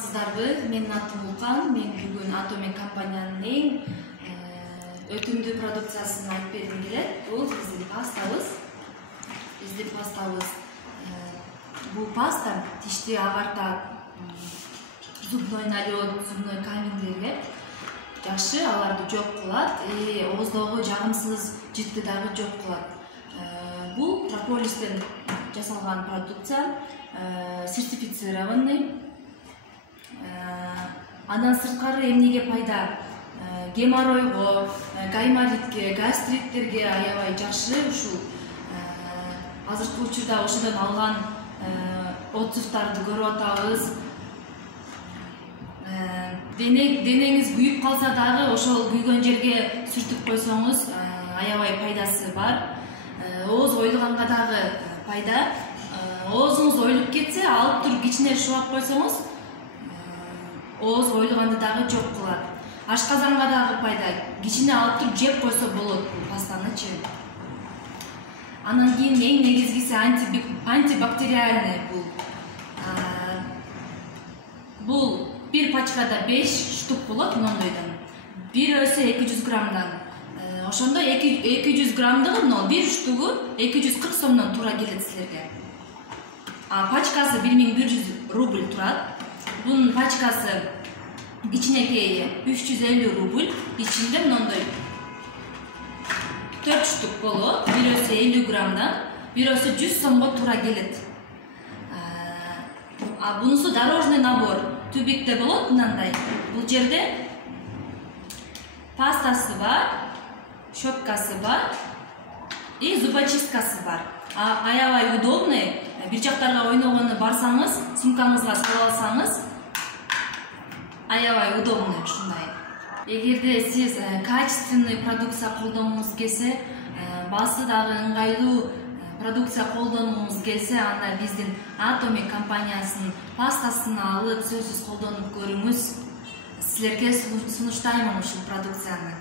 Саламатсыздарбы? Менин атым Улкан. Мен бүгүн Atomen компаниянын эң өтүмдүү продукциясын айтып бергим келет. Бул биздин пастабыз. Бул паста тишти агарта, зубной налет, зубной каменьдерге жакшы, аларды жок кылат, ооздогу жагымсыз житти дагы жок кылат. Бул прополистен жасалган продукция, сертифицированный. Андан сырткары эмнеге пайда? Геморройго, гайморитке, гастриттерге аябай жакшы. Ушул азыркы учурда ошодон алган отзывдарды көрүп атабыз. Денеңиз күйүп калса дагы ошол күйгөн жерге сүртүп койсоңуз аябай пайдасы бар. Ооз ойлуганга дагы пайда. Оозуңуз ойлуп кетсе, алып туруп кичине шубап койсоңуз, ооз ойлуганды дагы жок кылат. Ашказанга дагы пайда. Кичине алып туруп жеп койсо болот бул пастанычы. Анан кийин эң негизгиси антибактериальный бул. Бул бир пачкада 5 штук болот мондойдон. Бир өсө 200 граммдан. Ошондо 200 граммдыгы, бир штугу 240 сомдон туура келет силерге. Пачкасы 1100 рубль турат. Бунун пачкасы кичинекей 350 рубль. Ичинде мондой 4 штук болот. Бир өсө 50 граммдан, бир өсө 100 сомго туура келет. Бунусу дорожный набор. Тюбикте болот мындай. Бул жерде пастасы бар, щеткасы бар и зубочисткасы бар. Аябай удобный. Бир жактарга ойногону барсаңыз, сумкаңызга салып алсаңыз, аябай удобный ушундай. Эгерде сиз качественный продукция колдонгуңуз келсе, баасы дагы ыңгайлуу продукция колдонгуңуз келсе, анда биздин Atomen компаниясынын пастасын алып, сөзсүз колдонуп көрүңүз. Силерге сунуштаймын ушул продукцияны.